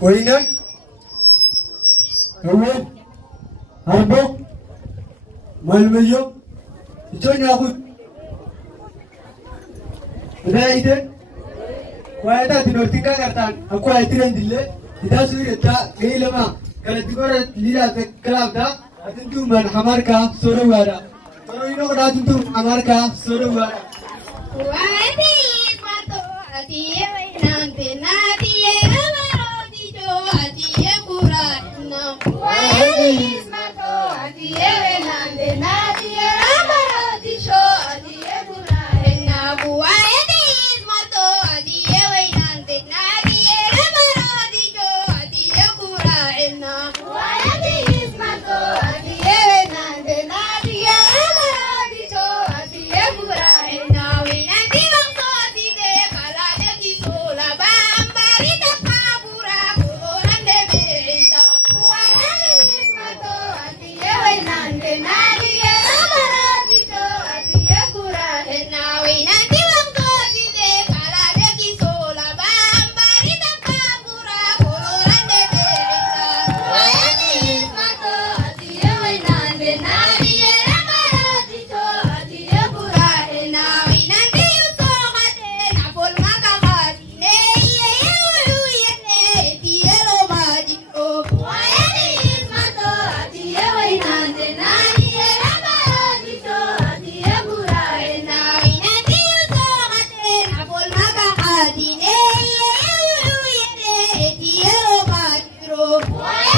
Wainan, Awal, Harbo, Malmayo, ito niya ako. Udah ide, kaya ita tinortin ka kartan, ako ay tinandile, ita suri ita gay lama, kalau digora lila te kalabda, atin tu man hamar ka soro wara, soro ino kada atin tu hamar ka soro wara. Wadi mato ati nante nati amaro dijo ati kura no. Wadi mato ati nante nati amaro dijo ati kura na. Wadi mato ati nante nati amaro dijo ati kura na. Wadi mato ati nante nati amaro dijo ati kura na. What?